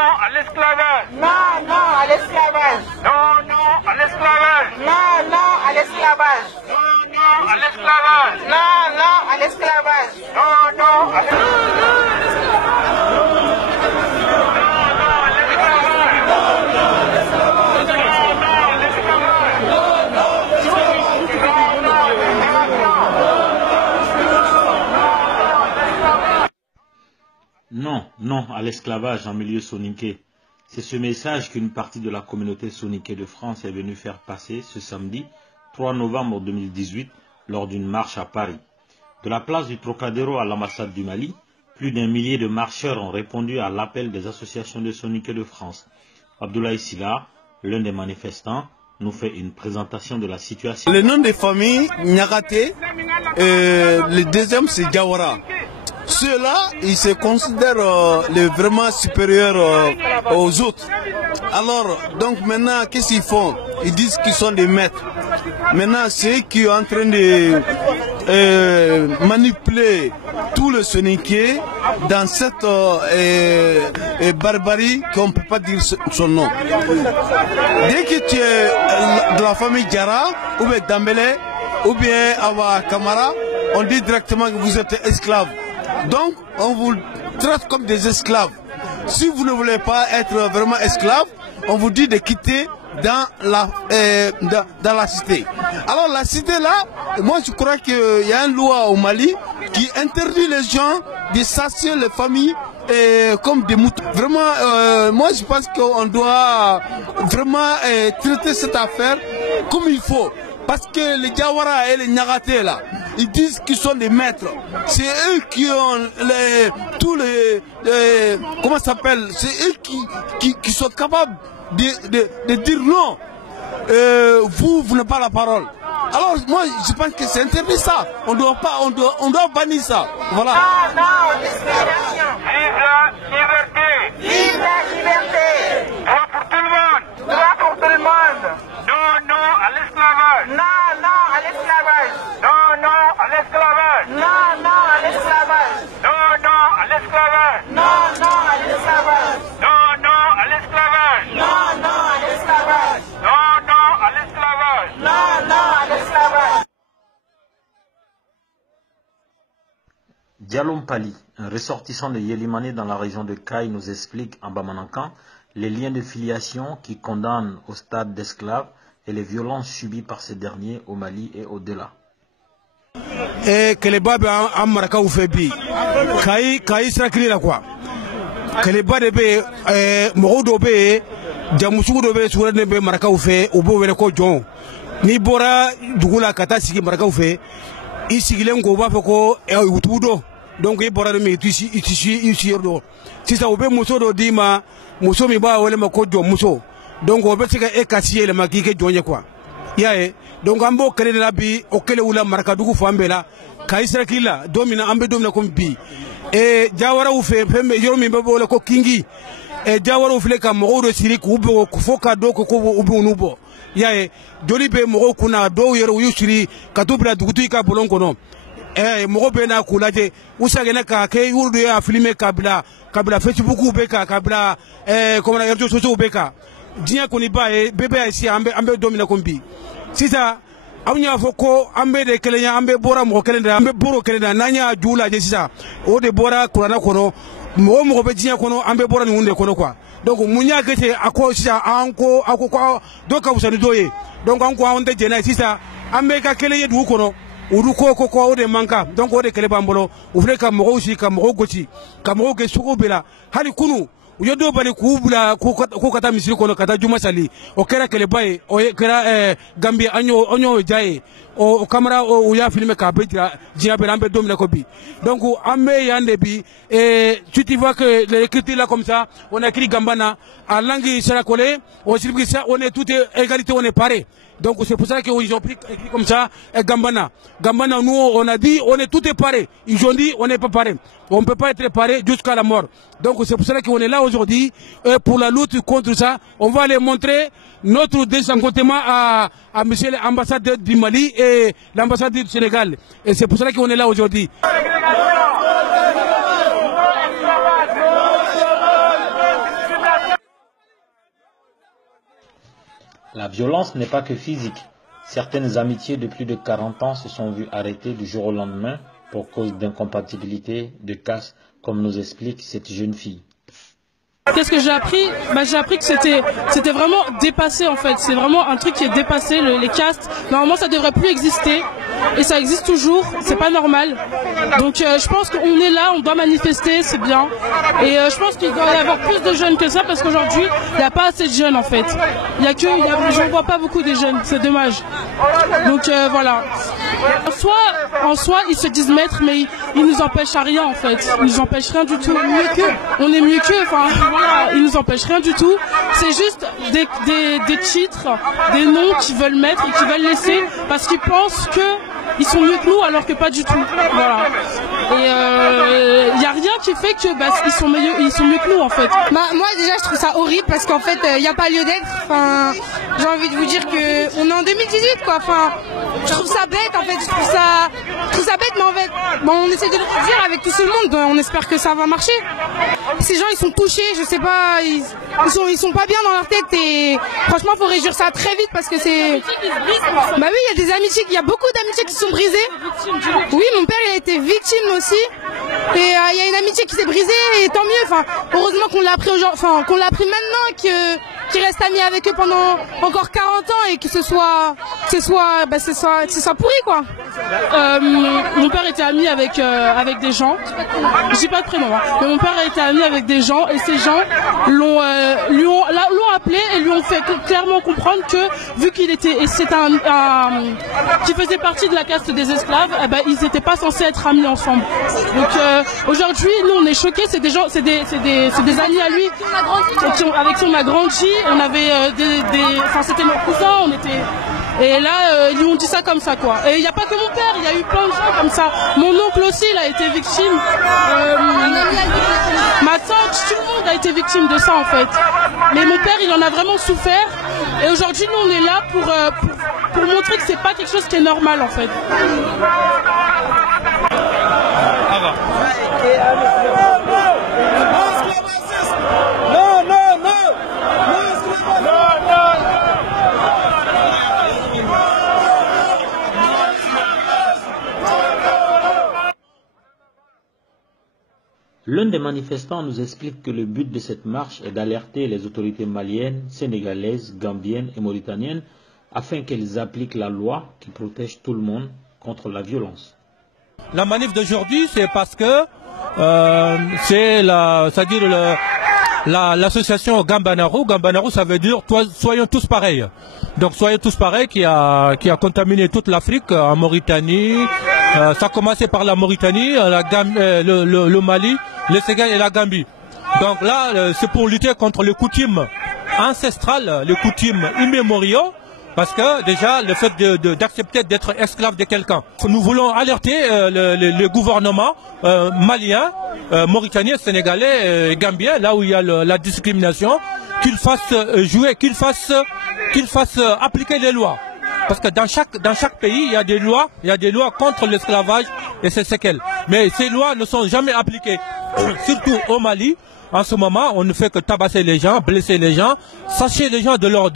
à l'esclavage. Non, non à l'esclavage. Non, non à l'esclavage. Non, non à l'esclavage. Non, non à l'esclavage. Non, non à l'esclavage. Non, non à l'esclavage. Non, non à l'esclavage en milieu soninké. C'est ce message qu'une partie de la communauté soninké de France est venue faire passer ce samedi 3 novembre 2018 lors d'une marche à Paris. De la place du Trocadéro à l'ambassade du Mali, plus d'1 millier de marcheurs ont répondu à l'appel des associations de soninké de France. Abdoulaye Silla, l'un des manifestants, nous fait une présentation de la situation. Le nom des familles, Nyagate, le deuxième c'est Diawara. Ceux-là, ils se considèrent vraiment supérieurs aux autres. Alors, donc maintenant, qu'est-ce qu'ils font? Ils disent qu'ils sont des maîtres. Maintenant, c'est eux qui sont en train de manipuler tout le soninké dans cette barbarie qu'on ne peut pas dire son nom. Dès que tu es de la famille Diara, ou bien Dambélé, ou bien Awa Kamara, on dit directement que vous êtes esclaves. Donc, on vous traite comme des esclaves. Si vous ne voulez pas être vraiment esclave, on vous dit de quitter dans la cité. Alors la cité là, moi je crois qu'il y a une loi au Mali qui interdit les gens de chasser les familles comme des moutons. Vraiment, moi je pense qu'on doit vraiment traiter cette affaire comme il faut. Parce que les Diawara et les Nyagaté là, ils disent qu'ils sont des maîtres. C'est eux qui ont tous les comment ça s'appelle? C'est eux qui sont capables de dire non. Vous n'avez pas la parole. Alors moi je pense que c'est interdit ça. On doit bannir ça. Voilà. Non, non, discrimination. Vive la liberté. Vive la liberté. Droit pour tout le monde. Droit pour tout le monde. Non, non à l'esclavage. Non, non à l'esclavage. Non, non à l'esclavage. Non, non à l'esclavage. Non, non à l'esclavage. Non, non à l'esclavage. Non, non à l'esclavage. Non, non à l'esclavage. Non, non à l'esclavage. Non, non à l'esclavage. Diallo Mpali, un ressortissant de Yélimane dans la région de Kaï, nous explique en Bamanankan les liens de filiation qui condamnent au stade d'esclaves et les violences subies par ces derniers au Mali et au-delà. Que les babes en Maraka ou Fébi, Kaï sera clé là quoi. Que les babes de Morodobé, Jamoussou de Sourane Maraka ou fait, au beau Veleko John. Ni Bora, Dugula Kata Siki Maraka ou fait, ici Lengo Bafoko et Utudo. Donc il Bora de me ici. Si ça oublie Mousso de Dima, Mousso Miba ou le Mako John Mousso. Donc on peut se faire cassier le maquis que John quoi. Yae, donc ambo kele la bi okele ula marakadugu fambela kaisra kila domina ambe domina comme bi et jawara ou fait pembe yoromi bebo le ko kingi et jawara ou fleka mo do siri ku bo ko foka do ko ubu nubo yae joli be mo kuna do yero yusiri katubra dugutu ka bolonko no mo be na kulaje usagena ka ke yurdu ya filme kabla Facebook beka kabla comme na réseaux sociaux beka dinya koni bae bebe ici ambe domina kombi sisa awnya foko ambe de kelenya ambe bora mo kelenda ambe boro kelenda nanya jula je sisa o de bora kurana kono mo be dinya kono ambe bora ni hunde kono kwa donc munya kete ako sisa anko akoko do ka usani doye donc anko onde jena sisa ambe ka keleye du kono udu ko o de manka donc o de kele bambolo ufre ka mo usi ka mo goti ka mo ke suko bela hali kunu uyodo bali kubula ko kata misiri kono kata juma sali o kera kele baye o kera Gambia onyo jaye o camera o ya filmer ka bedira dia belambe domina ko bi donc amé yande bi tu vois que l'écriture là comme ça on a écrit Gambana en langue serakole on sait ça on est tout égalité on est pareil. Donc c'est pour ça qu'ils ont pris écrit comme ça Gambana. Gambana, nous on a dit on est tout est pareil. Ils ont dit on n'est pas pareil. On ne peut pas être pareil jusqu'à la mort. Donc c'est pour ça qu'on est là aujourd'hui pour la lutte contre ça. On va aller montrer notre désenconttement à monsieur l'ambassadeur du Mali et l'ambassadeur du Sénégal. Et c'est pour ça qu'on est là aujourd'hui. La violence n'est pas que physique. Certaines amitiés de plus de 40 ans se sont vues arrêter du jour au lendemain pour cause d'incompatibilité, de casse, comme nous explique cette jeune fille. Qu'est-ce que j'ai appris? J'ai appris que c'était vraiment dépassé en fait. C'est vraiment un truc qui est dépassé, les castes. Normalement ça devrait plus exister et ça existe toujours, c'est pas normal. Donc je pense qu'on est là, on doit manifester, c'est bien. Et je pense qu'il doit y avoir plus de jeunes que ça parce qu'aujourd'hui il n'y a pas assez de jeunes en fait. Je ne vois pas beaucoup de jeunes, c'est dommage. Donc voilà. En soi, ils se disent maîtres, mais ils nous empêchent à rien en fait. Ils nous empêchent rien du tout. On est mieux qu'eux. Enfin, voilà, ils nous empêchent rien du tout. C'est juste des titres, des noms qu'ils veulent mettre et qu'ils veulent laisser parce qu'ils pensent qu'ils sont mieux que nous alors que pas du tout. Voilà. Et il n'y a rien qui fait que ils sont mieux que nous en fait. Moi déjà je trouve ça horrible parce qu'en fait il n'y a pas lieu d'être. Enfin, j'ai envie de vous dire que on est en 2018 quoi. Enfin, je trouve ça bête en fait. Je trouve ça bête, mais en fait on essaie de le dire avec tout le monde. On espère que ça va marcher. Ces gens ils sont touchés, je sais pas, ils sont pas bien dans leur tête et franchement faut réduire ça très vite parce que c'est. Bah oui, il y a des amitiés, il y a beaucoup d'amitiés qui sont brisées. Oui, mon père il a été victime aussi. Et il y a une amitié qui s'est brisée et tant mieux. Enfin, heureusement qu'on l'a appris qu'on l'a appris maintenant, qu'il reste ami avec eux pendant encore 40 ans et que ce soit pourri quoi. Mon père était ami avec des gens. Je dis pas de prénom, hein, mais mon père était ami avec des gens et ces gens l'ont appelé et lui ont fait clairement comprendre que vu qu'il était qui faisait partie de la caste des esclaves, ils n'étaient pas censés être amis ensemble. Donc aujourd'hui, nous on est choqués. C'est des gens, c'est des amis à lui avec qui on a grandi. On avait c'était nos cousins. On était. Et là, ils lui ont dit ça comme ça, quoi. Et il n'y a pas que mon père, il y a eu plein de gens comme ça. Mon oncle aussi, il a été victime. Ma tante, tout le monde a été victime de ça, en fait. Mais mon père, il en a vraiment souffert. Et aujourd'hui, nous, on est là pour montrer que c'est pas quelque chose qui est normal, en fait. L'un des manifestants nous explique que le but de cette marche est d'alerter les autorités maliennes, sénégalaises, gambiennes et mauritaniennes afin qu'elles appliquent la loi qui protège tout le monde contre la violence. La manif d'aujourd'hui, c'est parce que c'est l'association Gambanaru. Gambanaru, ça veut dire soyons tous pareils. Donc soyons tous pareils qui a contaminé toute l'Afrique, en Mauritanie. Ça a commencé par la Mauritanie, le Mali, le Sénégal et la Gambie. Donc là, c'est pour lutter contre les coutumes ancestrales, les coutumes immémoriaux. Parce que déjà, le fait d'accepter d'être esclave de quelqu'un. Nous voulons alerter le gouvernement malien, mauritanien, sénégalais, gambien, là où il y a la discrimination, qu'il fasse jouer, qu'il fasse appliquer les lois. Parce que dans chaque pays, il y a des lois contre l'esclavage et ses séquelles. Mais ces lois ne sont jamais appliquées, surtout au Mali. En ce moment, on ne fait que tabasser les gens, blesser les gens, sacher les gens de leur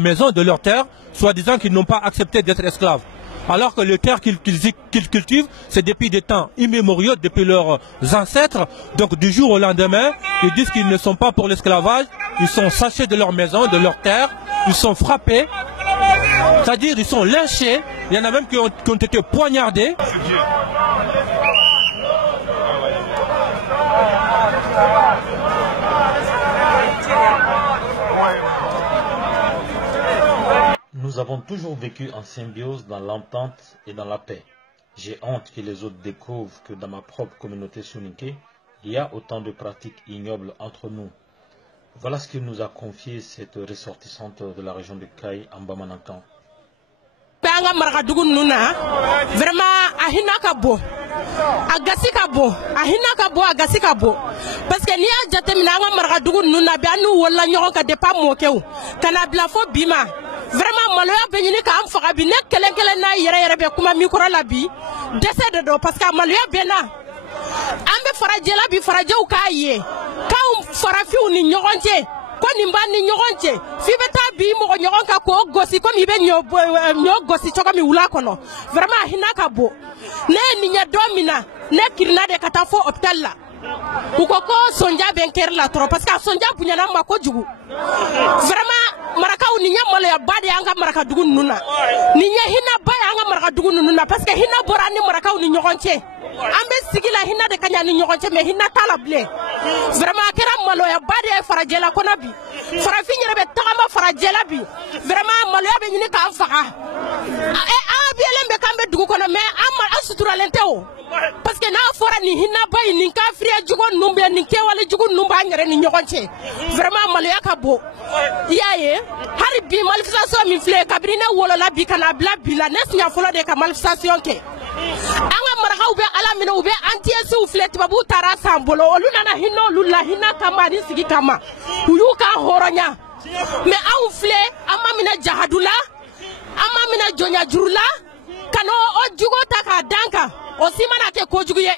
maison, de leur terre, soi-disant qu'ils n'ont pas accepté d'être esclaves. Alors que les terres qu'ils cultivent, c'est depuis des temps immémoriaux, depuis leurs ancêtres. Donc du jour au lendemain, ils disent qu'ils ne sont pas pour l'esclavage, ils sont sachés de leur maison, de leur terre, ils sont frappés, c'est-à-dire ils sont lynchés, il y en a même qui ont été poignardés. Nous avons toujours vécu en symbiose dans l'entente et dans la paix. J'ai honte que les autres découvrent que dans ma propre communauté soninké, il y a autant de pratiques ignobles entre nous. Voilà ce que nous a confié cette ressortissante de la région de Kayi en Bamanankan. Vraiment, parce que ni a jatemina nga maragadugu nuna be anu wala nyogon ka depa mokew kana bla fo bima vraiment maloya be nyini ka am faga bi nek kelen na yere be kuma micro la bi décède do parce que maloya be na ambe faraje la bi faraje u ka ye ka farafi u ni nyogonje ko nin b'a ni ɲɔgɔn cɛ f'i bɛ taa bi mɔgɔ ɲɔgɔn kan k'o gosi komi i bɛ ɲɔ gosi cogo min wula kɔnɔ vraiment a hinɛ ka bon ne ye nin ɲɛ don min na ne kirinna de ka taa fo hôpital la u ko ko sonja bɛ n kɛri la tɔrɔ parce que a sonja bonyana n ma kojugu vraiment marakaw nin ye maloyaba de y'an ka marakadugu ninnu na nin ye hinɛba ye an ka marakadugu ninnu na parce que hinɛ bɔra an ni marakaw ni ɲɔgɔn cɛ an bɛ sigi la hinɛ de ka ɲa ni ɲɔgɔn cɛ mais hinɛ t'a la bilen vraiment a kɛra maloyaba de ye farajɛla kɔnɔ bi farafin yɛrɛ bɛ tagama farajɛla bi vraiment maloya bɛ ɲini k'an faga an biyɛlen bɛ k'an bɛ dugu kɔnɔ mais an suturalen tɛ o parce que n'a fɔra nin hinɛba in nin kafiriya jugu ninnu bɛ nin kɛwale jugu ninnu b'an yɛrɛ ni ɲɔgɔn cɛ vraiment maloya ka bon i y'a ye hali bi manifestation min filɛ kabini ne wolola bi ka na bila bi la ne siɲɛ fɔlɔ de ka manifestation kɛ an ka marakaw bɛ ala minɛ u bɛ antiyesiw filɛ tubabuw taara san bolo olu nana hinɛ olu la hinɛ kama ani sigi kama u y'u ka hɔrɔnya mais anw filɛ an ma minɛ jahadu la an ma minɛ jɔnyajuru la ka n'o jugu ta k'a dan kan o si mana kɛ kojugu ye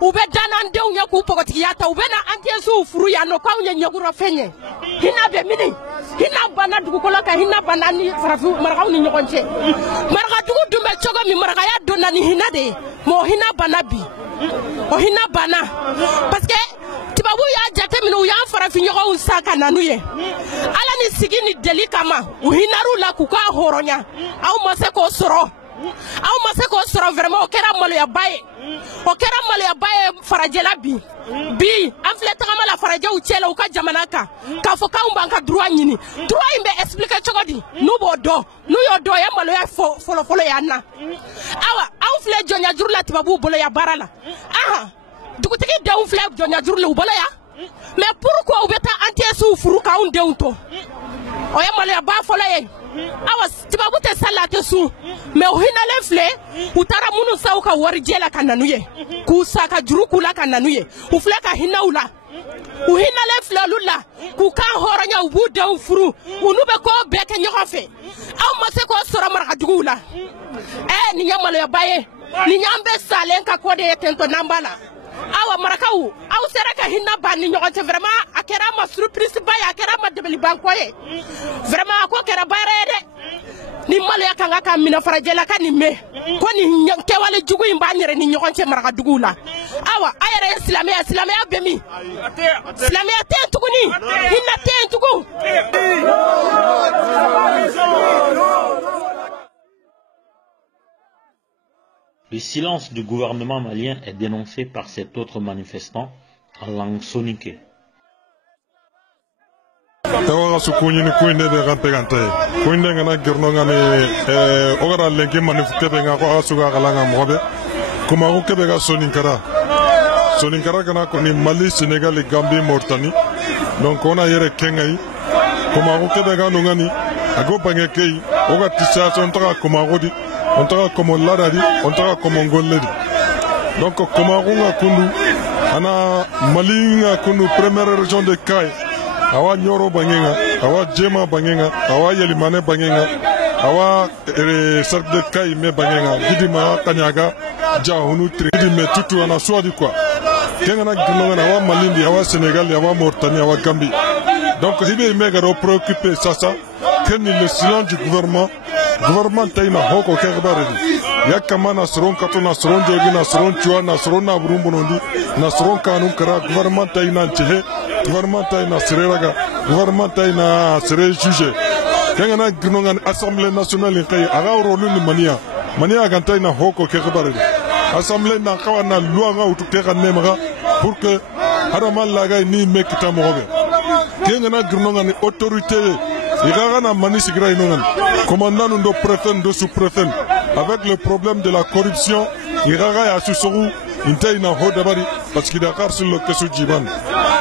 u bɛ dan n'an denw ye k'u pɔgɔtigiya ta u bɛ na antiyesiw furu yan nɔ k'anw ye ɲɛgurɔfɛn ye hinɛ bɛ mini hinɛ banna dugukolo kan hinɛ banna ni farafin marakaw ni ɲɔgɔn cɛ marakadugu dun bɛ cogo min marakaya donna ni hinɛ de ye mais o hinɛ banna bi o hinɛ banna parce que tubabuw y'a jateminɛ u y'an farafin ɲɔgɔnw sa ka na n'u ye ala ni sigi ni deli kama u hinɛr'u la k'u k'a hɔrɔnya aw ma se k'o sɔrɔ aw ma se k'o sɔrɔ vraiment o kɛra maloyaba ye o kɛra maloyaba ye farajɛla bi an filɛ tagama la farajɛw cɛ la u ka jamana kan k'a fɔ k'anw b'an ka droit ɲini droit in bɛ expliquer cogo di n'u b'o dɔn n'u y'o dɔn o ye maloya fɔlɔfɔlɔ ye an na awa anw filɛ jɔnyajuru la tubabuw bolo yan baara la dugutigi denw filɛ jɔnyajuru la u bolo yan mais pourquoi u bɛ taa antiyesiw furu k'anw denw to o ye maloyaba fɔlɔ ye awa tubabu tɛ sa la tɛ sun mais u hinɛlen filɛ u taara minnu sa u ka warijɛ la ka na n'u ye k'u sa ka juru k'u la ka na n'u ye u filɛ ka hinɛ u la u hinɛlen filɛ olu la k'u kan hɔrɔnya u b'u denw furu u n'u bɛ ko bɛɛ kɛ ɲɔgɔn fɛ aw ma se k'o sɔrɔ marakaduguw la nin ye maloyaba ye nin y'an bɛɛ salen ka ko de ye tentɔ n'an b'a la awa marakaw aw sera ka hinɛ ban ni ɲɔgɔn cɛ vraiment a kɛra an ma surprise ba ye a kɛra an ma dabalibanko ye vraiment a ko kɛra baara ye dɛ ni maloya kan ka minɛ farajɛla ka nin mɛn ko nin kɛwale jugu in b'an yɛrɛ ni ɲɔgɔn cɛ marakaduguw la awa a yɛrɛ ye silamɛya bɛ min silamɛya tɛ yen tuguni hinɛ tɛ yen tugun. Le silence du gouvernement malien est dénoncé par cet autre manifestant en langue soninké. tawaga su kunyini kuinde de gante gante kuinde ngana girno ngani ogara lenki manifeste nga ko asuga galanga mobe kuma ko kebe ga soninkara kana ko ni Mali, Sénégal, Gambie, Mauritanie donc on a yere kengai kuma ko kebe ga no ngani ago bange kei oga tisation taka kuma godi on taka como ladadi on taka como ngolledi donc kuma ko nga kundu ana Mali nga kundu première région de Kay awa nyoro bangenga awa jema bangenga awa yelimane bangenga awa cercle de Kay me bangenga gidima kanyaga jahunu tri gidime tutu ana swadi quoi kengana ginonga awa Malindi awa Sénégal awa Mauritanie awa Gambie donc hibe mega ro préoccupé ça que le silence du gouvernement taina hoko kerbaredi yakama na sron kato na sron jogi na sron chua na sron na burumbonondi na sron kanun kara gouvernement taina nchehe gouvernement taina sereraga gouvernement taina sere juge kengana ginonga assemblée nationale kay aga rolu ni mania gantaina hoko kerbaredi assemblée na kawana loi nga utuke kanemaga pour que haramal laga ni mekita mobe kengana ginonga ni autorité Iragana Manisi Grainogan, commandant de préfet, de sous-préfet, avec le problème de la corruption, Iraga a Susuru, Intaina Hodabari, parce qu'il a car sur le Kesu Jiban.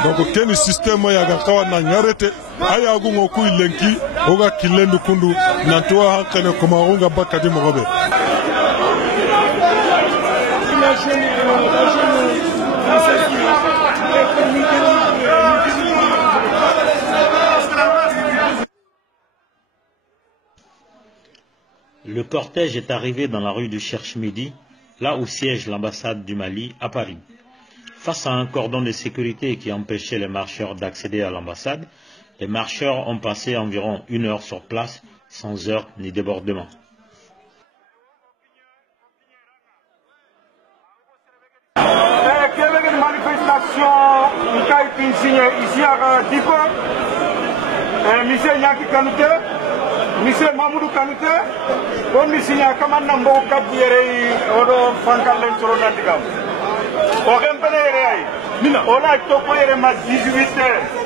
Donc, quel système Yagakawa Nangarete, Ayagung Oku Lenki, Oga Kilendu Kundu, Nantua Hankane Komarunga Bakadi Morabe. Le cortège est arrivé dans la rue du Cherche-Midi, là où siège l'ambassade du Mali à Paris. Face à un cordon de sécurité qui empêchait les marcheurs d'accéder à l'ambassade, Les marcheurs ont passé environ 1 heure sur place, sans heurts ni débordement. Monsieur Nyaki Kanute, Monsieur Mamoudou Kanute, comme Monsieur Nyakaman Nambo Kabiere, Odo Frankalen Soronandigam. Au Rempene, on a été au 18h.